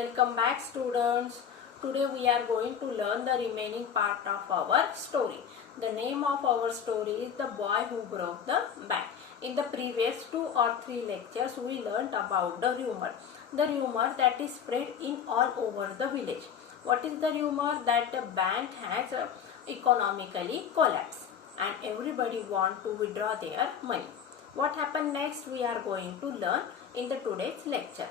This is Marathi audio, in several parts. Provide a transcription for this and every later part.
Welcome back students. Today we are going to learn the remaining part of our story. The name of our story is The Boy Who Broke the Bank. In the previous 2 or 3 lectures we learnt about the rumor. The rumor that is spread in all over the village. What is the rumor? That the bank has economically collapsed and everybody want to withdraw their money. What happened next we are going to learn in the today's lecture.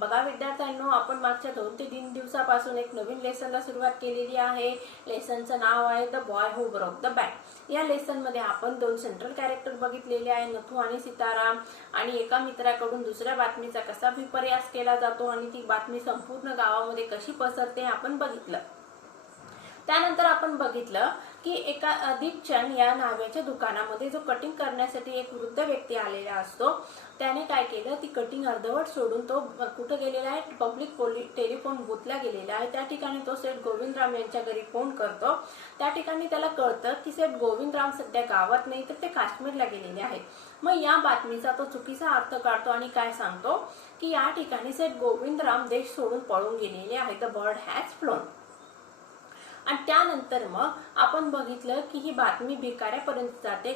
बघा विद्यार्थ्यांनो, आपण मागच्या 2 ते 3 दिवसापासून एक नवीन लेसनला सुरुवात केलेली आहे. लेसनचं नाव आहे the boy who broke the bank. या लेसन मध्ये आपण 2 सेंट्रल कॅरेक्टर बघितलेले आहे, नथू आणि सीताराम. आणि एका मित्राकडून दुसऱ्या बातमीचा कसा विपर्यास केला जातो आणि ती बातमी संपूर्ण गावामध्ये कशी पसरते आपण बघितलं. त्यानंतर आपण बघितलं की एका दीपचंद या नावाच्या दुकानामध्ये जो कटिंग करण्यासाठी एक वृद्ध व्यक्ती आलेला असतो, त्याने काय केलं, ती कटिंग अर्धवट सोडून तो कुठे गेलेला आहे, पब्लिक टेलिफोन बूथला गेलेला आहे. त्या ठिकाणी तो सेठ गोविंदराम यांच्या घरी फोन करतो. त्या ठिकाणी त्याला कळतं की सेठ गोविंदराम सध्या गावात नाही तर ते काश्मीरला गेलेले आहेत. मग या बातमीचा तो चुकीचा अर्थ काढतो आणि काय सांगतो की या ठिकाणी सेठ गोविंदराम देश सोडून पळून गेलेले आहेत. The bird has phloem. आणि त्यानंतर मग आपण बघितलं की ही बातमी भिकाऱ्यापर्यंत जाते,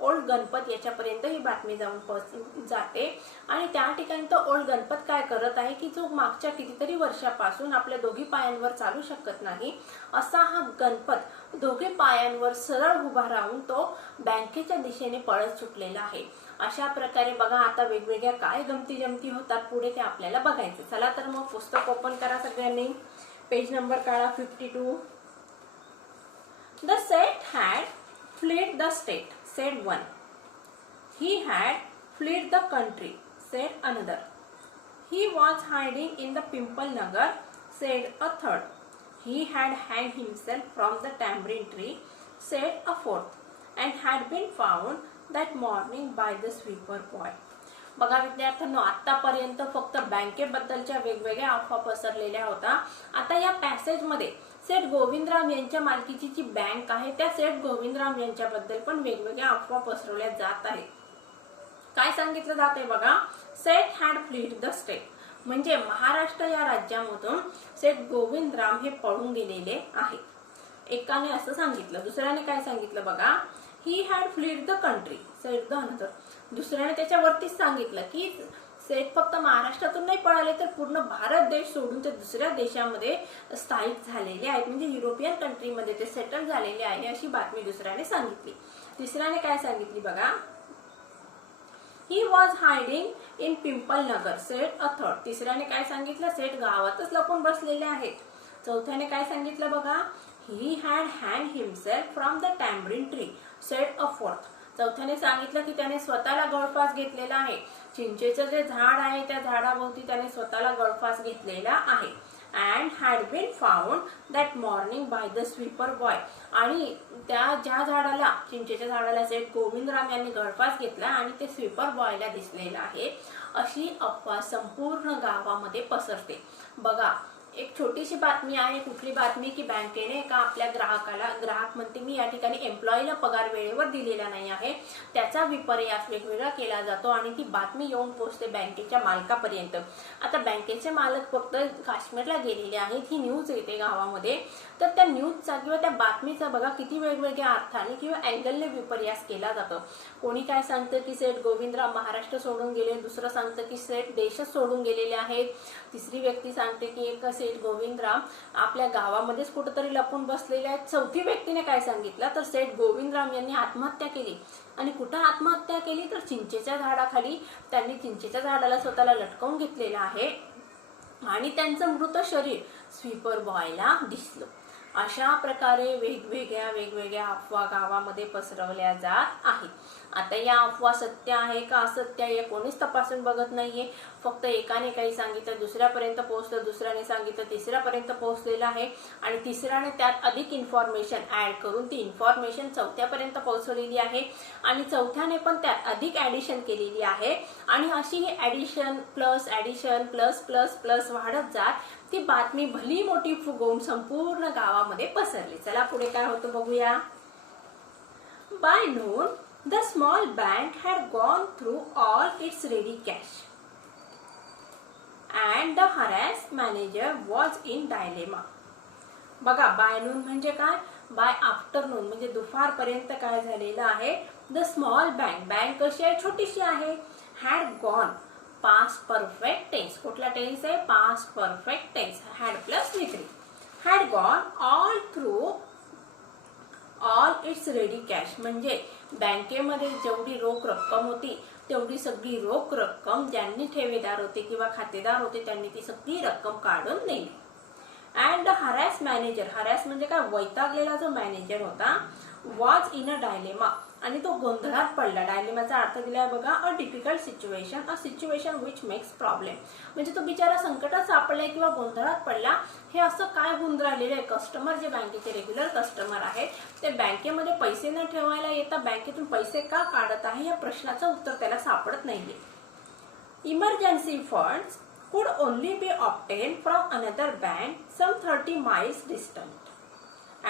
ओल्ड गणपत याच्यापर्यंत ही बातमी जाऊन जाते. आणि त्या ठिकाणी तो ओल्ड गणपत काय करत आहे की जो मागच्या कितीतरी वर्षापासून आपल्या दोघी पायांवर चालू शकत नाही, असा हा गणपत दोघी पायांवर सरळ उभा राहून तो बँकेच्या दिशेने पळत सुटलेला आहे. अशा प्रकारे बघा आता वेगवेगळ्या काय गमती जमती होतात पुढे ते आपल्याला बघायचं. चला तर मग पुस्तक ओपन करा सगळ्यांनी. पेज नंबर काढा 52. The Seth had fled the state, said one. He had fled the country, said another. He was hiding in the Pimple Nagar, said a third. He had hanged himself from the tamarind tree, said a fourth, and had been found that morning by the sweeper boy. बघा विद्यार्थ्यांनो, आतापर्यंत फक्त बँकेबद्दलच्या वेगवेगळ्या अफवा पसरलेल्या होत्या. आता या पॅसेज मध्ये सेठ गोविंदराम यांच्या मालकीची जी बँक आहे त्या सेठ गोविंदराम यांच्याबद्दल पण वेगवेगळ्या अफवा पसरवल्या जात आहेत. काय सांगितलं जात आहे बघा, सेठ हॅड फ्लीड द स्टेट, म्हणजे महाराष्ट्र या राज्यामधून सेठ गोविंदराम हे पळून गेलेले आहेत. एकाने असं सांगितलं. दुसऱ्याने काय सांगितलं बघा, he had fled the country, sed the another. दुसऱ्याने त्याच्यावरतीच सांगितलं की सेठ फक्त महाराष्ट्रातून नाही पळाले तर पूर्ण भारत देश सोडून ते दुसऱ्या देशामध्ये स्थायिक झालेले आहेत, म्हणजे युरोपियन कंट्रीमध्ये ते सेटल झालेले आहे अशी बातमी दुसऱ्याने सांगितली. तिसऱ्याने काय सांगितली बघा, he was hiding in Pimpal Nagar, said a third. तिसऱ्याने काय सांगितलं, सेठ गावातच लपून बसलेले आहेत. चौथ्याने काय सांगितलं बघा, he had hang himself from the tamarind tree, said a fourth. चौथ्याने सांगितलं की त्याने स्वतःला गळफास घेतलेला आहे. चिंचेचं जे झाड आहे त्या झाडाभोवती त्याने स्वतःला गळफास घेतलेला आहे. And had been found that morning by the sweeper boy. आणि त्या ज्या झाडाला, चिंचेच्या झाडाला सेठ गोविंदराम यांनी गळफास घेतला आणि ते स्वीपर बॉयला दिसलेलं आहे, अशी अफवा संपूर्ण गावामध्ये पसरते. बघा, एक छोटीशी बातमी आहे. कुठली बातमी की बँकेने एका आपल्या ग्राहकाला, ग्राहक म्हणते मी या ठिकाणी एम्प्लॉईला पगार वेळेवर दिलेला नाही आहे, त्याचा विपर्यास वेगवेगळा केला जातो आणि ती बातमी येऊन पोहोचते बँकेच्या मालकापर्यंत. आता बँकेचे मालक फक्त काश्मीरला गेलेले आहेत, ही न्यूज येते गावामध्ये. तर त्या न्यूजचा किंवा त्या बातमीचा बघा किती वेगवेगळ्या अर्थाने किंवा अँगलने विपर्यास केला जातो. कोणी काय सांगतं की सेठ गोविंदराम महाराष्ट्र सोडून गेले, दुसरं सांगतं की सेठ देशच सोडून गेलेले आहेत, तिसरी व्यक्ती सांगते की एक सेठ गोविंदराम आपल्या गावामध्येच कुठेतरी लपून बसलेले आहेत. चौथी व्यक्तीने काय सांगितलं तर सेठ गोविंदराम यांनी आत्महत्या केली. आणि कुठं आत्महत्या केली तर चिंचेच्या झाडाखाली. त्यांनी चिंचेच्या झाडाला स्वतःला लटकवून घेतलेलं आहे आणि त्यांचं मृत शरीर स्वीपर बॉयला दिसलं. अशा प्रकारे वेगवेगळ्या अफवा गावामध्ये पसरवल्या जात आहेत. आता या अफवा सत्य आहे का असत्य आहे कोणीच तपासून बघत नाहीये. फक्त एकाने काही सांगितलं दुसऱ्यापर्यंत पोहोचलं, दुसऱ्याने सांगितलं तिसऱ्यापर्यंत पोहोचलेलं आहे आणि तिसऱ्याने त्यात अधिक इन्फॉर्मेशन ऍड करून ती इन्फॉर्मेशन चौथ्यापर्यंत पोहोचवलेली आहे आणि चौथ्याने पण त्यात अधिक ऍडिशन केलेली आहे. आणि अशी ही addition plus plus plus plus वाढत जात ती बातमी भली मोठी फुगवून संपूर्ण गावामध्ये पसरली. चला पुढे काय होतं बघूया. By noon the small bank had gone through all its ready cash. and the harassed manager was in dilemma. बघा बाय नून म्हणजे काय, बाय आफ्टरनून म्हणजे दुपारपर्यंत काय झालेलं आहे, द स्मॉल बँक, बँक कशी आहे, छोटीशी आहे, had gone, past perfect tense, कुठला टेन्स आहे, past perfect tense, had plus V3, had gone all through all its ready cash, म्हणजे बँकेमध्ये जेवढी रोख रक्कम होती तेवढी सगळी रोख रक्कम ज्यांनी ठेवीदार होते किंवा खातेदार होते त्यांनी ती सगळी रक्कम काढून नेली. And the harass manager, harass म्हणजे काय, वैतागलेला जो मॅनेजर होता, वॉज इन अ डायलेमा, आणि तो गोंधळात पडला. डायलेमाचा अर्थ दिलाय बघा, a difficult situation, a situation which makes problem, म्हणजे तो बिचारा संकटात सापडलाय किंवा गोंधळात पडला. हे असं काय होऊन राहिलेलं आहे, कस्टमर जे बँकेचे रेग्युलर कस्टमर आहेत ते बँकेमध्ये पैसे न ठेवायला येता बँकेतून पैसे का काढत आहे या प्रश्नाचं उत्तर त्याला सापडत नाहीये. Emergency funds could only be obtained from another bank some 30 miles distant,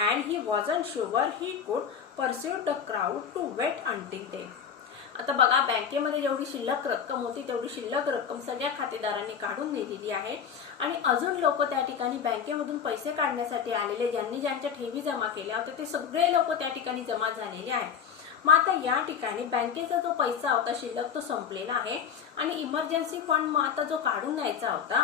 and he wasn't sure he could pursue the crowd to wait until then. आता बघा बँकेमध्ये जेवढी शिल्लक रक्कम होती तेवढी शिल्लक रक्कम सगळ्या खातेदारांनी काढून नेलेली आहे आणि अजून लोक त्या ठिकाणी बँकेमधून पैसे काढण्यासाठी आलेले, ज्यांनी ज्यांच्या ठेवी जमा केल्या होत्या ते सगळे लोक त्या ठिकाणी जमा झालेले आहेत. मग आता या ठिकाणी बँकेचा जो पैसा होता शिल्लक तो संपलेला आहे आणि इमर्जन्सी फंड मग आता जो काढून न्यायचा होता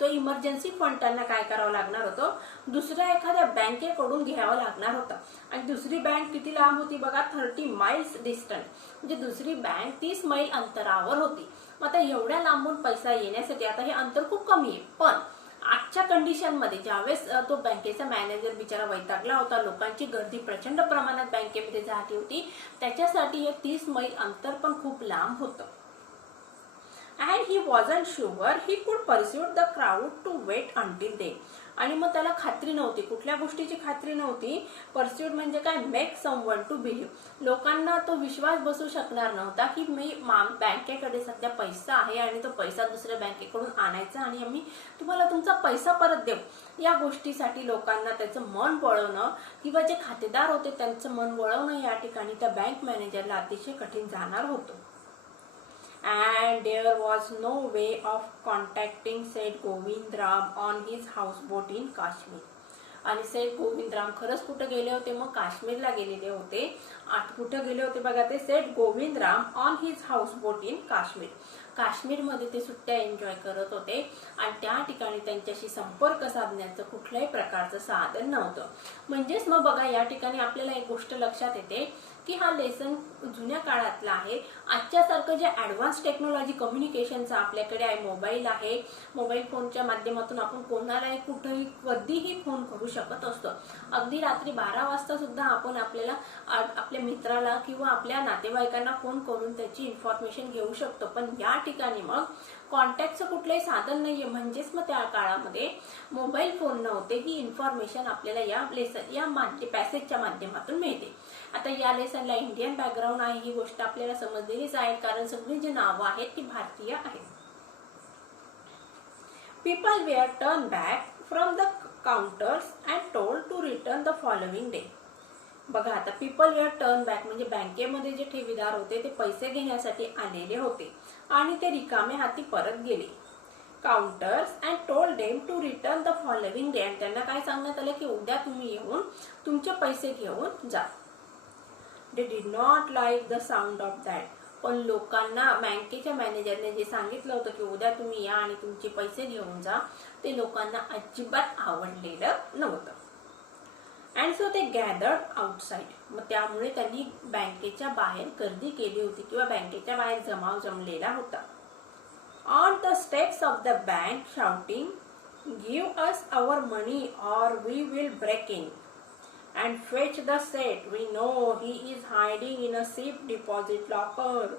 तो इमर्जन्सी फंड त्यांना काय करावं लागणार होतं, दुसऱ्या एखाद्या बँकेकडून घ्यावं लागणार होतं. आणि दुसरी बँक किती लांब होती बघा, 30 माइल्स डिस्टन्स, म्हणजे दुसरी बँक 30 मैल अंतरावर होती. मग आता एवढ्या लांबून पैसा येण्यासाठी, आता हे अंतर खूप कमी आहे पण आजच्या कंडिशन मध्ये ज्यावेळेस तो बँकेचा मॅनेजर बिचारा वैतागला होता, लोकांची गर्दी प्रचंड प्रमाणात बँकेमध्ये झाली होती, त्याच्यासाठी हे 30 मैल अंतर पण खूप लांब होतं. And he wasn't sure he could pursue the crowd to wait until they, आणि मग त्याला खात्री नव्हती, कुठल्या गोष्टीची खात्री नव्हती, परस्यूड म्हणजे काय, मेक समवन टू बिलीव्ह, लोकांना तो विश्वास बसू शकणार नव्हता की मी बँकेकडे सध्या पैसा आहे आणि तो पैसा दुसऱ्या बँकेकडून आणायचा आणि आम्ही तुम्हाला तुमचा पैसा परत देऊ. या गोष्टीसाठी लोकांना त्याचं मन वळवणं किंवा जे खातेदार होते त्यांचं मन वळवणं या ठिकाणी त्या बँक मॅनेजरला अतिशय कठीण जाणार होतं. And there was no way of contacting said Govindram on his houseboat in Kashmir. आणि सेठ गोविंदराम खरंच कुठे गेले होते, मग काश्मीरला गेलेले होते. कुठे गेले होते बघा ते, Seth Govindram on his houseboat in Kashmir, काश्मीरमध्ये ते सुट्ट्या एन्जॉय करत होते आणि त्या ठिकाणी त्यांच्याशी संपर्क साधण्याचं कुठल्याही प्रकारचं साधन नव्हतं. म्हणजेच मग बघा या ठिकाणी आपल्याला एक गोष्ट लक्षात येते की हा लेसन जुन्या काळातला आहे. आजच्यासारखं जे ॲडव्हान्स टेक्नॉलॉजी कम्युनिकेशनचं आपल्याकडे आहे, मोबाईल आहे, मोबाईल फोनच्या माध्यमातून आपण कोणालाही कुठेही कधीही फोन करू शकत असतो. अगदी रात्री 12 वाजता सुद्धा आपण आपल्या मित्राला किंवा आपल्या नातेवाईकांना फोन करून त्याची इन्फॉर्मेशन घेऊ शकतो. पण या ठिकाणी मग कॉन्टॅक्टचं कुठलंही साधन नाहीये, म्हणजेच मग त्या काळामध्ये मोबाईल फोन नव्हते, ही इन्फॉर्मेशन आपल्याला या लेसन या पॅसेजच्या माध्यमातून मिळते. आता या लेसनला इंडियन बॅकग्राऊंड आहे, ही गोष्ट आपल्याला समजलेलीच आहे कारण सगळी जी नावं आहेत ती भारतीय आहेत. People were turn back from the counters and told to return the following day. बघा आता पीपल वेअर टर्न बॅक म्हणजे बँकेमध्ये जे ठेवीदार होते ते पैसे घेण्यासाठी आलेले होते आणि ते रिकामे हाती परत गेले. Counters and told them to return the following day, आणि त्यांना काय सांगण्यात आलं की उद्या तुम्ही येऊन तुमचे पैसे घेऊन जा. They did not like the sound of that. पण लोकांना बँकेच्या मॅनेजरने जे सांगितलं होतं की उद्या तुम्ही या आणि तुमचे पैसे घेऊन जा, ते लोकांना अजिबात आवडलेलं नव्हतं. अँड सो ते गॅदर्ड आउटसाइड, मग त्यामुळे त्यांनी बँकेच्या बाहेर गर्दी केली होती किंवा बँकेच्या बाहेर जमाव जमलेला होता. On the steps of the bank shouting, give us our money or we will break in and fetch the said. We know he is hiding in a safe deposit locker.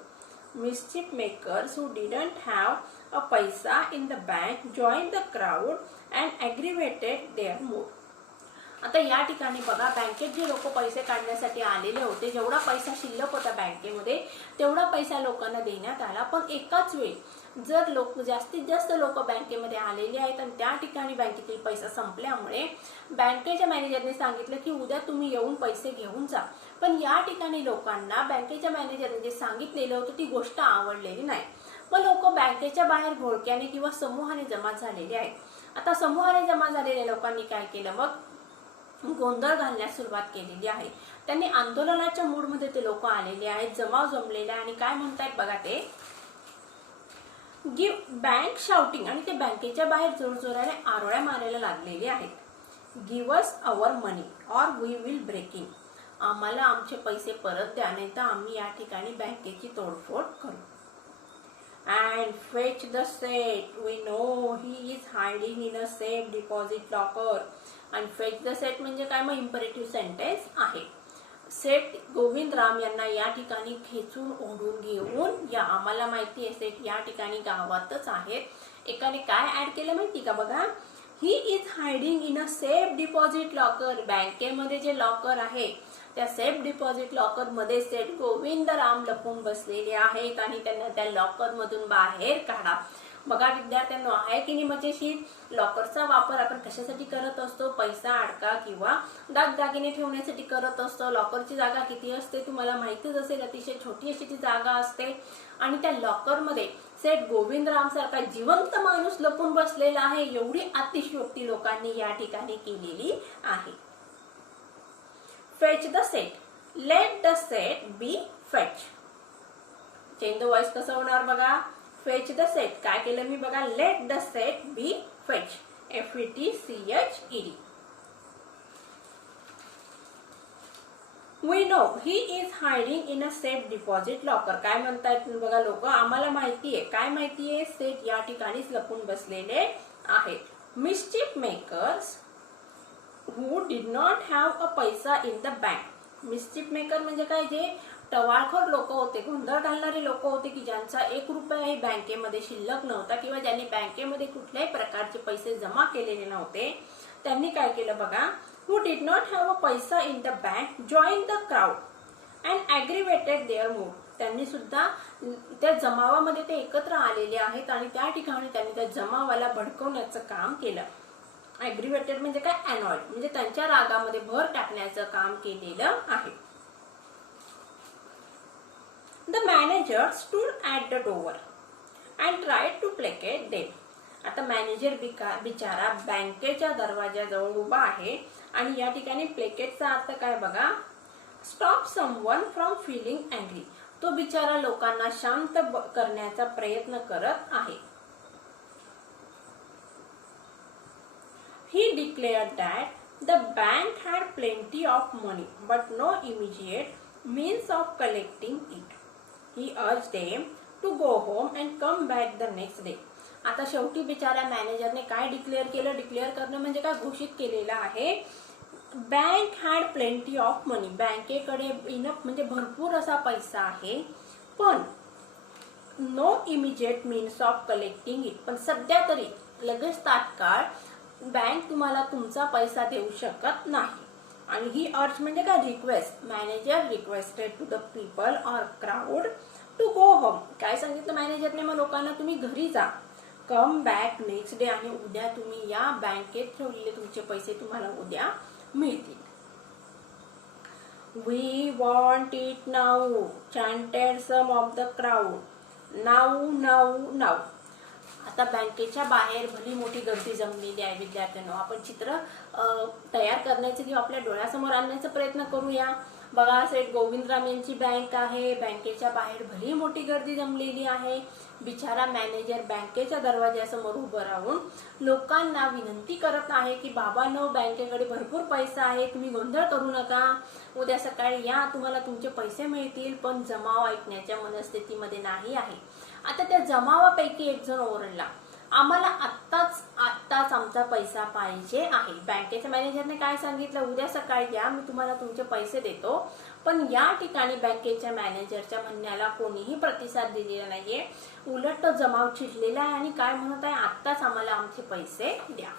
Mischief makers who didn't have a paisa in the bank joined the crowd and aggravated their mood. आता या ठिकाणी बघा बँकेत जे लोक पैसे काढण्यासाठी आलेले होते, जेवढा पैसा शिल्लक होता बँकेमध्ये तेवढा पैसा लोकांना देण्यात आला. पण एकाच वेळी जर जास्तीत जास्त लोक बँकेमध्ये आलेले आहेत आणि त्या ठिकाणी बँकेतील पैसा संपल्यामुळे बँकेच्या मॅनेजरने सांगितलं की उद्या तुम्ही येऊन पैसे घेऊन जा. पण या ठिकाणी लोकांना बँकेच्या मॅनेजरने जे सांगितलेलं होतं ती गोष्ट आवडलेली नाही. मग लोक बँकेच्या बाहेर घोळक्याने किंवा समूहाने जमा झालेले आहेत। आता समूहाने जमा झालेल्या लोकांनी काय केलं, मग गोंधळ घालण्यास सुरुवात केलेली आहे। त्यांनी आंदोलनाच्या मूडमध्ये ते लोक आलेले आहेत, जमाव जमलेला आहे आणि काय म्हणतायत बघा ते, गिव्ह बँक शाउटिंग, आणि ते बँकेच्या बाहेर जोरजोराने आरोळ्या मारायला लागलेले आहेत। Give us our money or we will break in, आम्हाला आमचे पैसे परत द्या नाही तर आम्ही या ठिकाणी बँकेची तोडफोड करू। And fetch the set, we know he is hiding in a safe deposit locker. And fetch the set म्हणजे काय, मग इम्परेटिव्ह सेंटेन्स आहे। सेठ गोविंदराम यांना या ठिकाणी खेचून ओढून घेऊन या, आम्हाला माहिती आहे सेठ या ठिकाणी गावातच आहेत। एकाने काय ऍड केलं माहिती का बघा, he is hiding in a safe deposit locker, बँकेमध्ये जे लॉकर आहे त्या सेफ डिपॉझिट लॉकर मध्ये सेठ गोविंदराम लपून बसलेले आहेत आणि त्यांना त्या लॉकर मधून बाहेर काढा। बघा विद्यार्थ्यांनो, आहे की नाही मजेशीर? लॉकरचा वापर आपण कशासाठी करत असतो, पैसा अडका किंवा दागदागिने ठेवण्यासाठी करत असतो। लॉकरची जागा किती असते तुम्हाला माहितीच असेल, अतिशय छोटी अशी ती जागा असते आणि त्या लॉकर मध्ये सेठ गोविंदराम सारखा जिवंत माणूस लपून बसलेला आहे। एवढी अतिशयोक्ती लोकांनी या ठिकाणी केलेली आहे। Fetch the set, let the set be fetch, change the voice कसं होणार बघा, फेच द सेट काय केलं मी बघा, let the set be fetch, FETCHED। We know he is hiding in a safe deposit locker, काय म्हणतायत बघा लोक, आम्हाला माहितीये, काय माहितीये, सेठ या ठिकाणीच लपून बसलेले आहेत। Mischief makers who did not have a पैसा in the bank, mischief maker म्हणजे काय, जे टवाळखोर लोक होते, गोंधळ घालणारे लोक होते की ज्यांचा 1 रुपयाही बँकेमध्ये शिल्लक नव्हता किंवा ज्यांनी बँकेमध्ये कुठल्याही प्रकारचे पैसे जमा केलेले नव्हते, त्यांनी काय केलं बघा, who did not have a पैसा in the bank joined the crowd and aggravated their mood, त्यांनी सुद्धा त्या जमावामध्ये ते एकत्र आलेले आहेत आणि त्या ठिकाणी त्यांनी त्या जमावाला भडकवण्याचं काम केलं। ऍग्रिवेटेड म्हणजे काय, अनॉयड म्हणजे त्यांच्या रागामध्ये भर टाकण्याचं काम केलेलं आहे। The manager stood at the door and tried to placate them, आता मॅनेजर बिचारा बँकेच्या दरवाजाजवळ उभा आहे आणि या ठिकाणी प्लेकेटचा अर्थ काय बघा, stop someone from feeling angry, तो बिचारा लोकांना शांत करण्याचा प्रयत्न करत आहे। He declared that the bank had plenty of money but no immediate means of collecting it. He urged them to go home and come back the next day. आता शेवटी बिचारा मॅनेजरने काय डिक्लेअर केलं, डिक्लेअर करणं म्हणजे काय, घोषित केलेलं आहे, bank had plenty of money, बँकेकडे इनफ म्हणजे भरपूर असा पैसा आहे, पण no immediate means of collecting it, पण सध्या तरी लगेच तात्काळ बँक तुम्हाला तुमचा पैसा देऊ शकत नाही। आणि ही अर्ज म्हणजे काय, request, manager requested to the people or crowd to go home, काय सांगितलं मॅनेजरने, मग लोकांना तुम्ही घरी जा, कम बॅक नेक्स्ट डे, आणि उद्या तुम्ही या बँकेत ठेवलेले तुमचे पैसे तुम्हाला उद्या मिळतील। We want it now chanted some of the crowd, now now now, आता बँकेच्या बाहेर भली मोठी गर्दी जमलेली आहे विद्यार्थ्यांनो, आपण चित्र तयार करण्याचं किंवा आपल्या डोळ्यासमोर आणण्याचा प्रयत्न करूया। बघा सेठ गोविंदराम यांची बँक आहे, बँकेच्या बाहेर भली मोठी गर्दी जमलेली आहे, बिचारा मॅनेजर बँकेच्या दरवाजासमोर उभं राहून लोकांना विनंती करत आहे की बाबांनो, बँकेकडे भरपूर पैसा आहे, तुम्ही गोंधळ करू नका, उद्या सकाळी या, तुम्हाला तुमचे पैसे मिळतील, पण जमाव ऐकण्याच्या मनस्थितीमध्ये नाही आहे। आता त्या जमावापैकी एक जण ओरडला, आम्हाला आत्ताच आमचा पैसा पाहिजे आहे। बँकेच्या मॅनेजरने काय सांगितलं, उद्या सकाळी या, मी तुम्हाला तुमचे पैसे देतो, पण या ठिकाणी बँकेच्या मॅनेजरच्या म्हणण्याला कोणीही प्रतिसाद दिलेला नाहीये, उलट तो जमाव चिडलेला आहे आणि काय म्हणत आहे, आत्ताच आम्हाला आमचे पैसे द्या।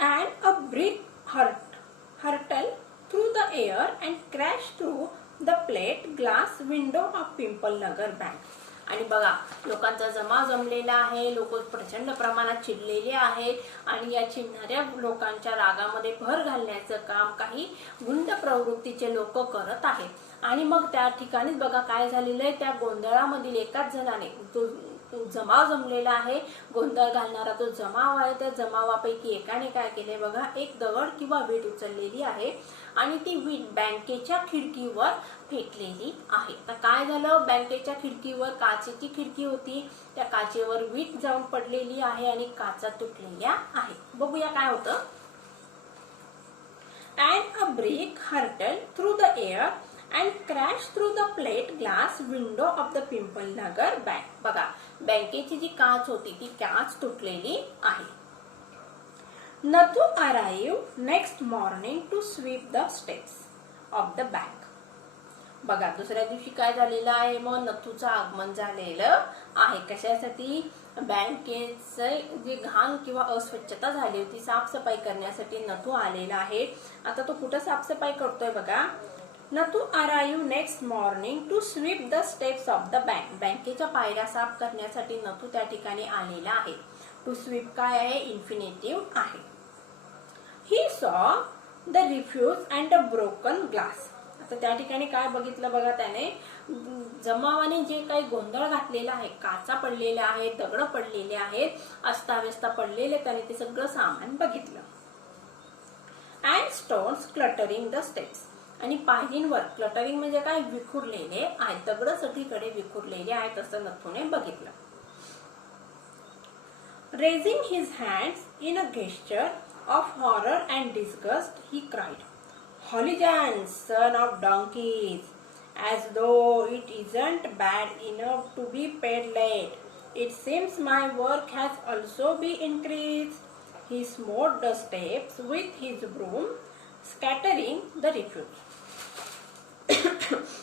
And a brick hurtled through the air and crashed through the plate glass window of Pimple Nagar Bank. आणि बघा लोकांचा जमाव जमलेला आहे, लोक प्रचंड प्रमाणात चिडलेले आहेत आणि या चिडणाऱ्या लोकांच्या रागामध्ये भर घालण्याचं काम काही गुंड प्रवृत्तीचे लोक करत आहेत। आणि मग त्या ठिकाणीच बघा काय झालेलं आहे, त्या गोंधळामधील एकाच जणाने तो जमाव जमलेला आहे, गोंधळ घालणारा तो जमाव आहे, त्या जमावापैकी एकाने काय केले बघा, एक दगड किंवा वीट उचललेली आहे आणि ती वीट बँकेच्या खिडकीवर फेकलेली आहे। तर काय झालं, बँकेच्या खिडकीवर काचेची खिडकी होती, त्या काचेवर वीट जाऊन पडलेली आहे आणि काचा तुटलेल्या आहे। बघूया काय होतं। And a brick hurtled through the air and crashed through the plate glass window of the Pimpalnagar bank. बघा बँकेची जी काच होती ती काच तुटलेली आहे। Nathu arrived next morning to sweep the steps of the bank. बघा दुसऱ्या दिवशी काय झालेलं आहे, मग नथूचं आगमन झालेलं आहे। कशासाठी, बँकेचे जे घाण किंवा अस्वच्छता झाली होती साफसफाई करण्यासाठी नथू आलेला आहे। आता तो कुठं साफसफाई करतोय बघा, Nathu arrive next morning to sweep the steps of the bank. बँकेच्या पायऱ्या साफ करण्यासाठी नथू त्या ठिकाणी आलेला आहे। टू स्वीप काय आहे, इन्फिनिटिव्ह आहे। He saw the refuse and the broken glass. आता त्या ठिकाणी काय बघितलं बघा, त्याने जमावाने जे काही गोंधळ घातलेला आहे, काचा पडलेल्या आहेत, दगड पडलेले आहेत, अस्ताव्यस्ता पडलेले, त्याने ते सगळं सामान बघितलं। And stones cluttering the steps, आणि पायरींवर क्लटरिंग म्हणजे काय, विखुरलेले आहेत, दगड सगळीकडे विखुरलेले आहेत असं नथूने बघितलं। Raising his hands in a gesture of horror and disgust he cried, Hooligans, son of donkeys, as though it isn't bad enough to be paid late. It seems my work has also been increased. He smote the steps with his broom, scattering the refuse.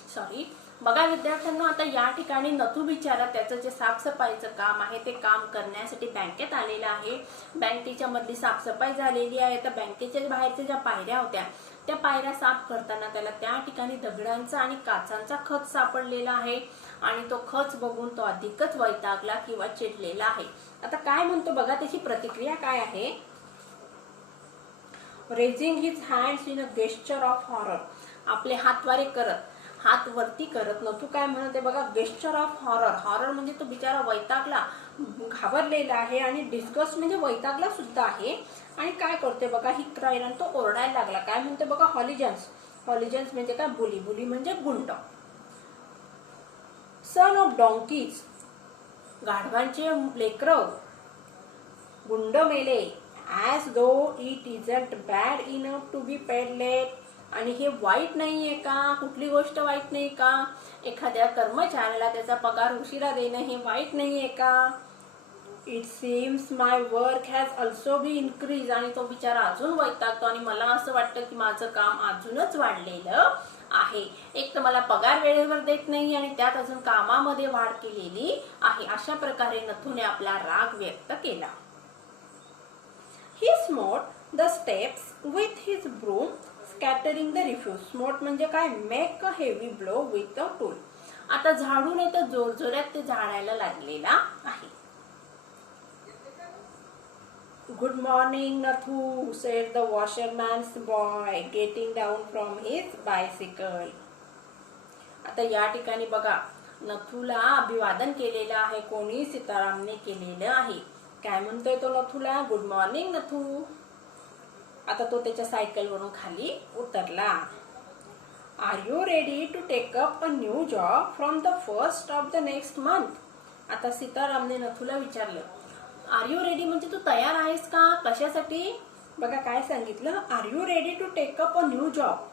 Sorry. बघा विद्यार्थ्यांना, आता या ठिकाणी नथू बिचारा त्याचं जे साफसफाईचं काम आहे ते काम करण्यासाठी बँकेत आलेला आहे। बँकेच्या मधली साफसफाई झालेली आहे, तर बँकेच्या बाहेरच्या ज्या पायऱ्या होत्या त्या पायऱ्या साफ करताना त्याला त्या ठिकाणी दगडांचा आणि काचांचा खच सापडलेला आहे आणि तो खच बघून तो अधिकच वैतागला किंवा चिडलेला आहे। आता काय म्हणतो बघा, त्याची प्रतिक्रिया काय आहे। Raising his hands in a gesture of horror, आपले हातवारे करत, हात वरती करत नथू काय म्हणते बघा, गेस्चर ऑफ हॉरर। हॉरर म्हणजे तो बिचारा वैतागला, घाबरलेला आहे, आणि डिस्गस्ट म्हणजे वैतागला सुद्धा आहे। आणि काय करते बघा, ही क्राईड, आणि तो ओरडायला लागला। काय म्हणते बघा, हॉलिजन्स, हॉलिजन्स म्हणजे काय, बुली, बुली म्हणजे गुंड। सन ऑफ डॉंकीज, गाढवांचे लेकरं, गुंड मेले। As though it isn't bad enough to be paid late, आणि हे वाईट नाहीये का, कुठली गोष्ट वाईट नाही का, एखाद्या कर्मचाऱ्याला त्याचा पगार उशिरा देणं हे वाईट नाहीये का। It seems my work has also be increase, आणि तो बिचारा अजून वैतागतो आणि मला असं वाटतं की माझं काम अजूनच वाढलेलं आहे। एक तर मला पगार वेळेवर देत नाही आणि त्यात अजून कामामध्ये वाढ केलेली आहे। अशा प्रकारे नथूने आपला राग व्यक्त केला। He smote the steps with his broom, scattering the refuse. Smote म्हणजे काय, make a heavy blow with a tool. आता झाडून तर जोरजोरात ते झाडायला लागलेला आहे। Good morning Nathu, said the washerman's boy getting down from his bicycle. आता या ठिकाणी बघा नथूला अभिवादन केलेलं आहे, कोणी, सीतारामने केलेलं आहे। काय म्हणतोय तो नथूला, गुड मॉर्निंग नथू। आता तो त्याच्या सायकलवरून खाली उतरला। Are you ready to take up a new job from the first of the next month. आता सीतारामने नथूला विचारलं, आर यू रेडी म्हणजे तू तयार आहेस का, कशासाठी। बघा काय सांगितलं, are you ready to take up a new job,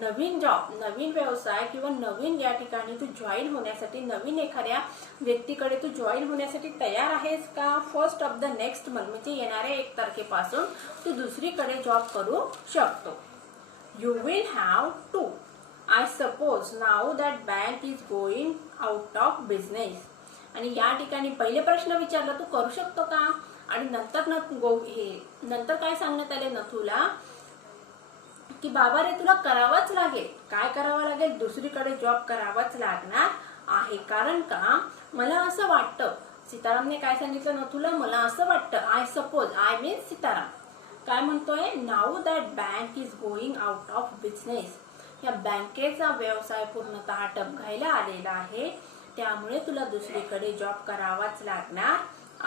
नवीन जॉब, नवीन व्यवसाय किंवा नवीन या ठिकाणी तू जॉईन होण्यासाठी, नवीन एखाद्या व्यक्तीकडे तू जॉईन होण्यासाठी तयार आहेस का। First of the next month म्हणजे येणाऱ्या 1 तारखेपासून तू दुसरीकडे जॉब करू शकतो। You will have to, I suppose now that bank is going out of business. आणि या ठिकाणी पहिले प्रश्न विचारला, तू करू शकतो का, आणि नंतर काय सांगण्यात आले नथूला की बाबा रे तुला करावंच लागेल। काय करावं लागेल, दुसरीकडे जॉब करावाच लागणार आहे. कारण का मला असं वाटतं, सीतारामने काय सांगितलं नथुला, मला असं वाटतं, I suppose, I means Sitaram काय म्हणतोय, now that bank is going out of business, या बँकेचा व्यवसाय पूर्णतः डबघाईला आलेला आहे, त्यामुळे तुला दुसरीकडे जॉब करावाच लागणार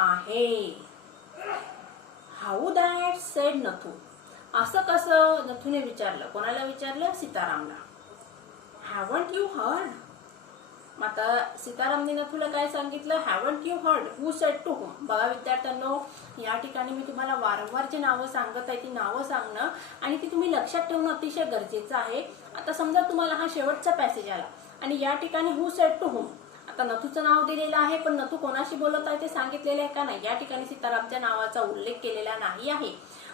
आहे. हाऊ दॅट सेड नथू, असं कसं, नथूने विचारलं. कोणाला विचारलं, सीतारामला. हॅवंट यू हर्ड, आता सीतारामने नथूला काय सांगितलं, haven't you heard, who said to whom. बघा विद्यार्थ्यांनो, या ठिकाणी मी तुम्हाला वारंवार जी नावं सांगत आहे ती नावं सांगणं आणि ती तुम्ही लक्षात ठेवणं अतिशय गरजेचं आहे. आता समजा तुम्हाला हा शेवटचा पॅसेज आला आणि या ठिकाणी हू सेड टू हुम, आता नथूचं नाव दिलेलं आहे पण नथू कोणाशी बोलत आहे ते सांगितलेलं आहे का, नाही. या ठिकाणी सीतारामच्या नावाचा उल्लेख केलेला नाही आहे.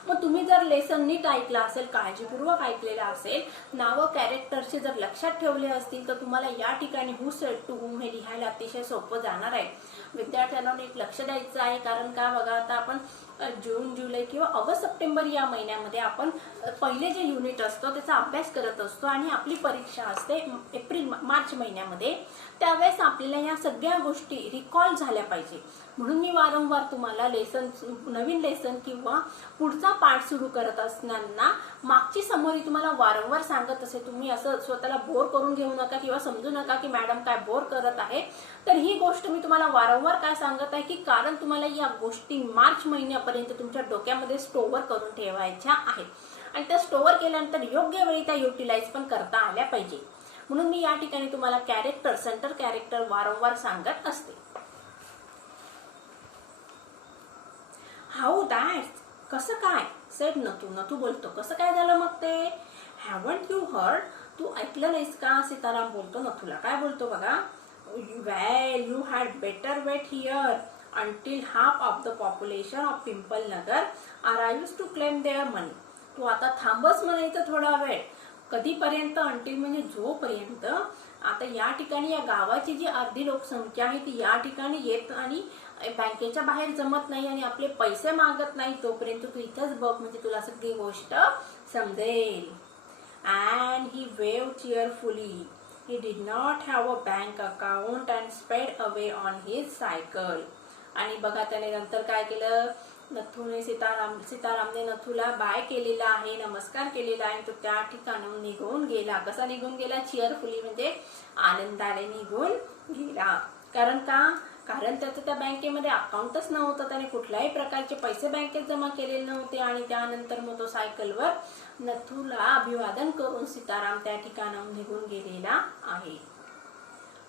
मग तुम्ही जर लेसन नीट ऐकला असेल, काळजीपूर्वक ऐकलेला असेल, नावं कॅरेक्टरचे जर लक्षात ठेवले असतील तर तुम्हाला या ठिकाणी हू सेड टू हुम हे लिहायला अतिशय सोपं जाणार आहे. विद्यार्थ्यांना नीट लक्ष द्यायचं आहे. कारण का, बघा आता आपण जून, जुलै किंवा ऑगस्ट, सप्टेंबर या महिन्यामध्ये आपण पहिले जे युनिट असतो त्याचा अभ्यास करत असतो आणि आपली परीक्षा असते एप्रिल मार्च महिन्यामध्ये. त्यावेळेस आपल्याला या सगळ्या गोष्टी रिकॉल झाल्या पाहिजे. म्हणून मी वारंवार तुम्हाला नवीन लेसन किंवा पुढचा पाठ सुरू करत असताना मागची समरी तुम्हाला वारंवार सांगत असे. तुम्ही असं स्वतःला बोर करून घेऊ नका किंवा समजू नका की मॅडम काय बोर करत आहे. तर ही गोष्ट मी तुम्हाला वारंवार काय सांगत आहे की कारण तुम्हाला या गोष्टी मार्च महिन्यापर्यंत तुमच्या डोक्यामध्ये स्टोअर करून ठेवायच्या आहेत आणि त्या स्टोअर केल्यानंतर योग्य वेळी त्या युटिलाइज पण करता आल्या पाहिजे. म्हणून मी या ठिकाणी तुम्हाला कॅरेक्टर, सेंटर कॅरेक्टर वारंवार सांगत असते. हाऊ दॅट, कसं काय, सेड नथू, नथू बोलतो कसं काय झालं मग ते. हॅवंट यू हर्ड, तू ऐकलं नाहीस का, सीताराम बोलतो नथूला. काय बोलतो बघा, well you had better wait here until half of the population of Pimpalnagar arrives to claim their money. तू आता थांबच म्हणायचं थोडा वेळ. कधीपर्यंत, अंटिल म्हणजे जोपर्यंत. आता या ठिकाणी या गावाची जी अर्धी लोकसंख्या आहे ती या ठिकाणी येत आणि बँकेच्या बाहेर जमत नाही आणि आपले पैसे मागत नाही तोपर्यंत तू इथंच बघ, म्हणजे तुला सगळी गोष्ट समजेल. And he waved cheerfully. He did not have a bank account and sped away on his cycle. आणि बघा त्याने नंतर काय केलं, नथूने सीतारामने नथूला बाय केलेला आहे, नमस्कार केलेला आहे. तो त्या ठिकाणाहून निघून गेला. कसा निघून गेला, चिअरफुली म्हणजे आनंदाने निघून गेला. कारण का, कारण त्याचं त्या बँकेमध्ये अकाउंटच नव्हतं, त्याने कुठल्याही प्रकारचे पैसे बँकेत जमा केलेले नव्हते आणि त्यानंतर मग तो सायकलवर नथूला अभिवादन करून सीताराम त्या ठिकाणाहून निघून गेलेला आहे.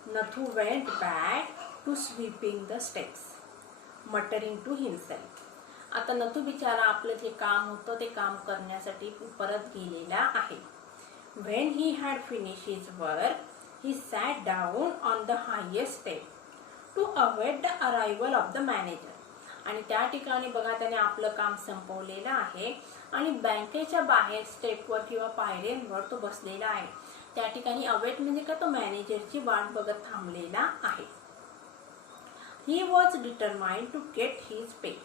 Nathu went back to sweeping the steps muttering to himself. आता नथू बिचारा आपलं जे काम होतं ते काम करण्यासाठी परत गेलेला आहे. When he had finish his work he sat down on the highest step to await the arrival of the manager. आणि त्या ठिकाणी बघा त्याने आपलं काम संपवलेलं आहे आणि बँकेच्या बाहेर स्टेपवर किंवा पायऱ्यांवर तो बसलेला आहे. त्या ठिकाणी अवेट म्हणजे का, तो मॅनेजरची वाट बघत थांबलेला आहे. He was determined to get his pay.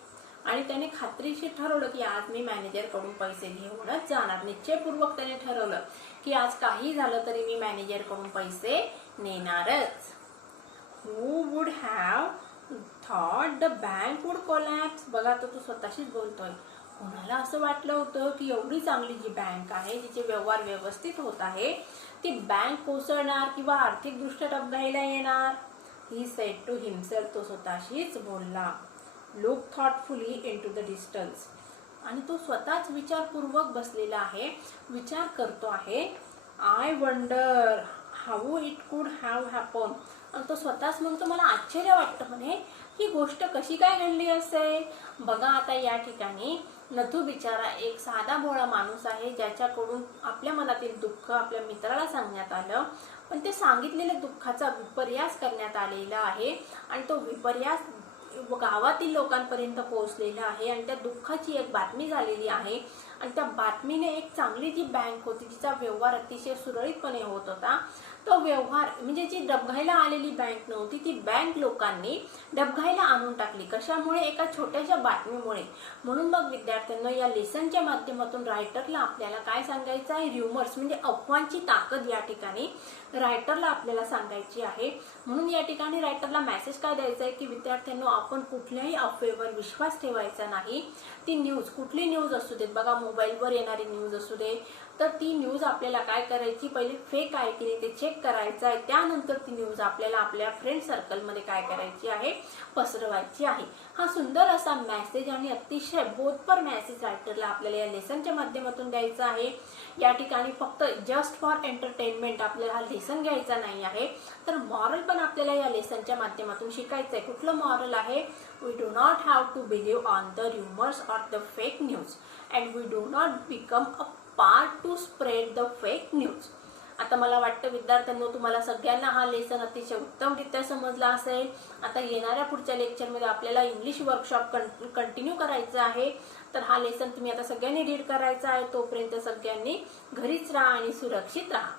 आणि त्याने खात्रीशीर ठरवलं की आज मी मॅनेजरकडून पैसे घेऊनच जाणार. निश्चयपूर्वक त्याने ठरवलं की आज काही झालं तरी मी मॅनेजरकडून पैसे नेणारच. Who would have thought the bank would collapse? बघा तो स्वतःशीच बोलतोय. कोणाला असं वाटलं होतं की एवढी चांगली जी बँक आहे, जिचे व्यवहार व्यवस्थित होत आहे, ती बँक कोसळणार किंवा आर्थिकदृष्ट्या डबघाईला येणार. He said to himself, तो स्वतःशीच बोलला. Look thoughtfully into the distance. आणि तो स्वतःच विचारपूर्वक बसलेला आहे, विचार करतो आहे. I wonder how it could have happened. आणि तो स्वतःच म्हणतो मला आश्चर्य वाटतं म्हणे ही गोष्ट कशी काय घडली असेल. बघा आता या ठिकाणी नथू बिचारा एक साधा भोळा माणूस आहे, ज्याच्याकडून आपल्या मनातील दुःख आपल्या मित्राला सांगण्यात आलं, पण ते सांगितलेल्या दुःखाचा विपर्यास करण्यात आलेला आहे आणि तो विपर्यास गावातील लोकांपर्यंत पोहोचलेला आहे आणि त्या दुःखाची एक बातमी झालेली आहे. आणि त्या बातमीने एक चांगली जी बँक होती, जिचा व्यवहार अतिशय सुरळीतपणे होत होता, तो व्यवहार म्हणजे जी डबघाईला आलेली बँक नव्हती, ती बँक लोकांनी डबघाईला आणून टाकली. कशामुळे, एका छोट्याशा बातमीमुळे. म्हणून मग विद्यार्थ्यांना या लेसनच्या माध्यमातून रायटरला आपल्याला काय सांगायचं आहे, र्युमर्स म्हणजे अफवांची ताकद या ठिकाणी रायटरला आपल्याला सांगायची आहे. म्हणून या ठिकाणी रायटरला मेसेज काय द्यायचा आहे की विद्यार्थ्यांनो, आपण कुठल्याही अफवेवर विश्वास ठेवायचा नाही. ती न्यूज, कुठली न्यूज असू देत बघा, मोबाईलवर येणारी न्यूज असू दे, तर ती न्यूज आपल्याला काय करायची, पहिले फेक आहे की नाही ते चेक करायचं आहे. त्यानंतर ती न्यूज आपल्याला आपल्या फ्रेंड सर्कलमध्ये काय करायची आहे, पसरवायची आहे. हा सुंदर असा मेसेज आणि अतिशय बोधपर मेसेज रायटरला आपल्याला या लेसनच्या माध्यमातून द्यायचा आहे. या ठिकाणी फक्त जस्ट फॉर एंटरटेनमेंट आपल्याला हा लेसन घ्यायचा नाही आहे, तर मॉरल पण आपल्याला या लेसनच्या माध्यमातून शिकायचं आहे. कुठलं मॉरल आहे, we do not have to believe on the rumors or the fake news and we do not become a part to spread the fake news. आता मला वाटतं विद्यार्थ्यांनो, तुम्हाला सगळ्यांना हा लेसन अतिशय उत्तमरित्या समजला असेल. आता येणाऱ्या पुढच्या लेक्चरमध्ये आपल्याला इंग्लिश वर्कशॉप कंटिन्यू करायचं आहे. तर हा लेसन तुम्ही आता सगळ्यांनी रीड करायचा आहे. तोपर्यंत सगळ्यांनी घरीच राहा आणि सुरक्षित राहा.